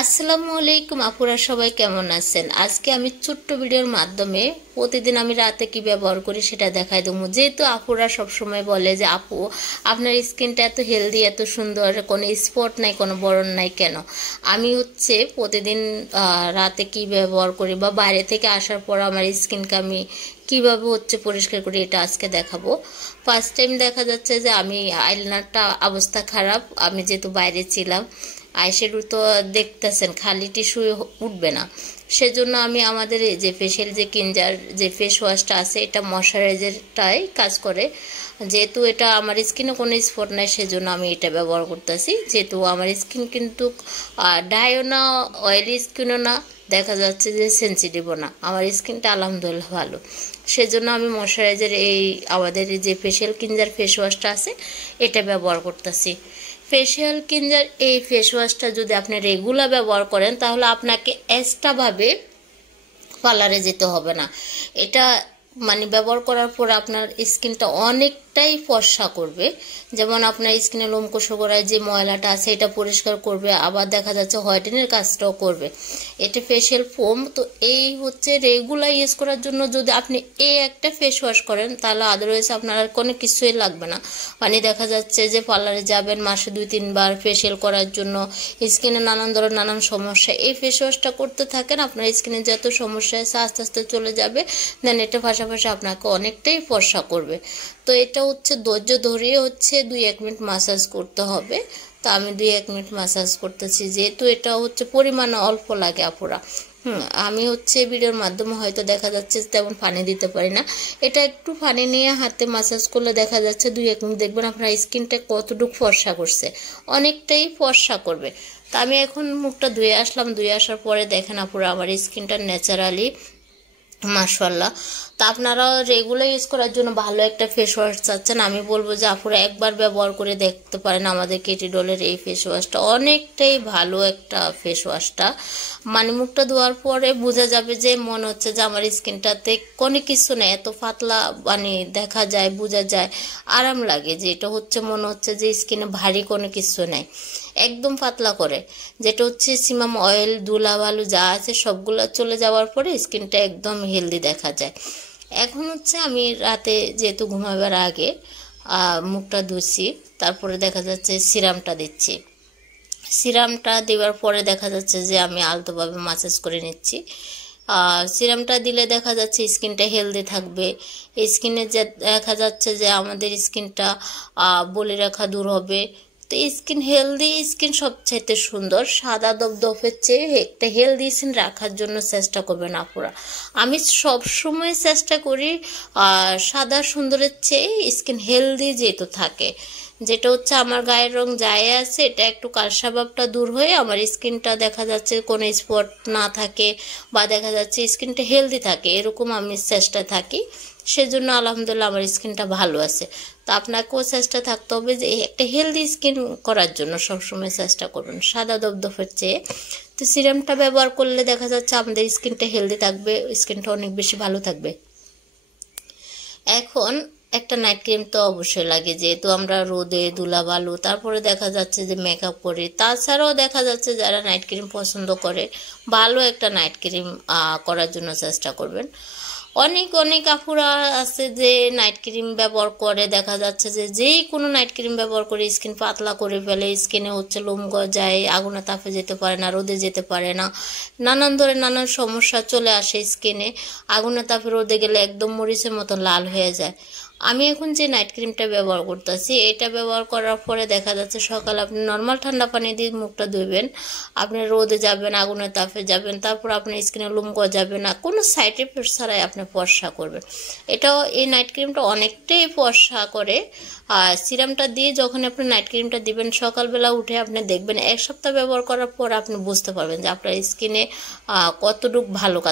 আসসালামু আলাইকুম আপুরা, সবাই কেমন আছেন? আজকে আমি ছোট্ট ভিডিওর মাধ্যমে প্রতিদিন আমি রাতে কি ব্যবহার করি সেটা দেখাই দেবো। যেহেতু আপুরা সবসময় বলে যে আপু আপনার স্কিনটা এত হেলদি, এত সুন্দর, কোনো স্পট নাই, কোনো বরণ নাই কেন? আমি প্রতিদিন রাতে কি ব্যবহার করি বা বাইরে থেকে আসার পর আমার স্কিনকে আমি কিভাবে পরিষ্কার করি এটা আজকে দেখাবো। ফার্স্ট টাইম দেখা যাচ্ছে যে আমি আইলাইনারটা অবস্থা খারাপ, আমি যেহেতু বাইরে ছিলাম, আইশ্যাডো তো দেখতেছেন খালি টিস্যু উঠবে না, সেজন্য আমি আমাদের এই যে ফেশিয়াল যে ক্লিনজার যে ফেস ওয়াশটা আছে এটা ময়শ্চারাইজারটাই কাজ করে। যেহেতু এটা আমার স্কিনে কোনো স্পট নাই সেজন্য আমি এটা ব্যবহার করতেছি। যেহেতু আমার স্কিন কিন্তু ড্রাইও না, অয়েলি স্কিনও না, দেখা যাচ্ছে যে সেন্সিটিভও না, আমার স্কিনটা আলহামদুলিল্লাহ ভালো। সেজন্য আমি ময়শ্চারাইজার এই আমাদের যে ফেশিয়াল ক্লিনজার ফেস ওয়াশটা আছে এটা ব্যবহার করতেছি। ফেশিয়াল ক্লিনজার এই ফেস ওয়াশটা যদি আপনি রেগুলার ব্যবহার করেন তাহলে আপনাকে এক্সট্রাভাবে পার্লারে যেতে হবে না। এটা ব্যবহার করার পর আপনার স্কিনটা অনেকটাই ফর্সা করবে। যেমন আপনার স্কিনে লোমকূশ গোড়ায় যে ময়লাটা আছে এটা পরিষ্কার করবে, আবার দেখা যাচ্ছে হোয়াইটেনের কাজটাও করবে। এটা ফেশিয়াল ফোম। তো এই রেগুলার ইউজ করার জন্য যদি আপনি এই একটা ফেস ওয়াশ করেন তাহলে আদারওয়াইজ আপনার আর কোনো কিছুই লাগবে না। দেখা যাচ্ছে যে পার্লারে যাবেন মাসে 2-3 বার ফেশিয়াল করার জন্য, স্কিনে নানান ধরনের নানান সমস্যা, এই ফেস ওয়াশটা করতে থাকেন, আপনার স্কিনে যত সমস্যা আছে আস্তে আস্তে চলে যাবে। দেন এটা পাশাপাশি আপনাকে অনেকটাই ফর্সা করবে। তো এটা ধৈর্য ধরে 2-1 মিনিট মাসাজ করতে হবে। তো আমি 2-1 মিনিট মাসাজ করতেছি, যেহেতু এটা পরিমাণে অল্প লাগে আপুরা। আমি ভিডিওর মাধ্যমে হয়তো দেখা যাচ্ছে তেমন পানি দিতে পারি না। এটা একটু পানি নিয়ে হাতে মাসাজ করলে দেখা যাচ্ছে 2-1 মিনিট দেখবেন আপনার স্কিনটা কতটুকু ফর্সা করছে, অনেকটাই ফর্সা করবে। তা আমি এখন মুখটা ধুয়ে আসলাম, ধুয়ে আসার পরে দেখেন আপুরা আমার স্কিনটা ন্যাচারালি মাশাআল্লাহ। তা আপনারা রেগুলার ইউজ করার জন্য ভালো একটা ফেস ওয়াশ চাচ্ছেন, আমি বলবো যে আপুরা একবার ব্যবহার করে দেখতে পারেন আমাদের কেটি ডলের এই ফেস ওয়াশটা। অনেকটাই ভালো একটা ফেস ওয়াশটা। মুখটা ধোয়ার পরে বোঝা যাবে যে মনে হচ্ছে যে আমার স্কিনটাতে কোনো কিছু নেই, এত পাতলা দেখা যায়, বোঝা যায়, আরাম লাগে যে এটা মনে হচ্ছে যে স্কিনে ভারী কোনো কিছু নেই, একদম পাতলা করে। যেটা সিমাম অয়েল ধুলাবালু যা আছে সবগুলো চলে যাওয়ার পরে স্কিনটা একদম হেলদি দেখা যায়। এখন আমি রাতে যেহেতু ঘুমাবার আগে মুখটা ধুচ্ছি, তারপরে দেখা যাচ্ছে সিরামটা দিচ্ছি। সিরামটা দেওয়ার পরে দেখা যাচ্ছে যে আমি আলতোভাবে মাসাজ করে নিচ্ছি। সিরামটা দিলে দেখা যাচ্ছে স্কিনটা হেলদি থাকবে। স্কিনে দেখা যাচ্ছে যে আমাদের স্কিনটা বলে রাখা দূর হবে। তো স্কিন হেলদি স্কিন সবচাইতে সুন্দর। সাদা দপদপের চেয়ে একটা হেলদি স্কিন রাখার জন্য চেষ্টা করবেন আপুরা। আমি সব সময় চেষ্টা করি সাদা সুন্দরের চেয়ে স্কিন হেলদি যেহেতু থাকে, যেটা আমার গায়ের রং যায় আছে এটা একটু কালসা ভাবটা দূর হয়ে আমার স্কিনটা দেখা যাচ্ছে কোনো স্পট না থাকে বা দেখা যাচ্ছে স্কিনটা হেলদি থাকে, এরকম আমি চেষ্টা থাকি। সেজন্য আলহামদুলিল্লাহ আমার স্কিনটা ভালো আছে। তো আপনাকেও চেষ্টা থাকতে হবে যে একটা হেলদি স্কিন করার জন্য সবসময় চেষ্টা করুন সাদা দপদপের চেয়ে। তো সিরামটা ব্যবহার করলে দেখা যাচ্ছে আমাদের স্কিনটা হেলদি থাকবে, স্কিনটা অনেক বেশি ভালো থাকবে। এখন একটা নাইট ক্রিম তো অবশ্যই লাগে, যেহেতু আমরা রোদে ধুলাবালু তারপরে দেখা যাচ্ছে যে মেকআপ করি। তাছাড়াও দেখা যাচ্ছে যারা নাইট ক্রিম পছন্দ করে ভালো একটা নাইট ক্রিম করার জন্য চেষ্টা করবেন। অনেক অনেক আপুরা আছে যে নাইট ক্রিম ব্যবহার করে, দেখা যাচ্ছে যে যেই কোনো নাইট ক্রিম ব্যবহার করে স্কিন পাতলা করে ফেলে, স্কিনে লোম গজায়, আগুনে তাপে যেতে পারে না, রোদে যেতে পারে না, নানান ধরনের নানান সমস্যা চলে আসে স্কিনে। আগুনে তাপে রোদে গেলে একদম মরিচের মতো লাল হয়ে যায়। আমি এখন যে নাইট ক্রিমটা ব্যবহার করতেছি এটা ব্যবহার করার পরে দেখা যাচ্ছে সকালে আপনি নর্মাল ঠান্ডা পানি দিয়ে মুখটা ধুবেন, আপনি রোদে যাবেন, আগুনের তাপে যাবেন, তারপর আপনার স্কিনে লোম গজাবে না, কোনো সাইড এফেক্ট ছাড়াই আপনি ফর্সা করবেন। এটাও এই নাইট ক্রিমটা অনেকটাই ফর্সা করে। আর সিরামটা দিয়ে যখন আপনি নাইট ক্রিমটা দিবেন সকালবেলা উঠে আপনি দেখবেন 1 সপ্তাহ ব্যবহার করার পর আপনি বুঝতে পারবেন যে আপনার স্কিনে কতটুকু ভালো কাজ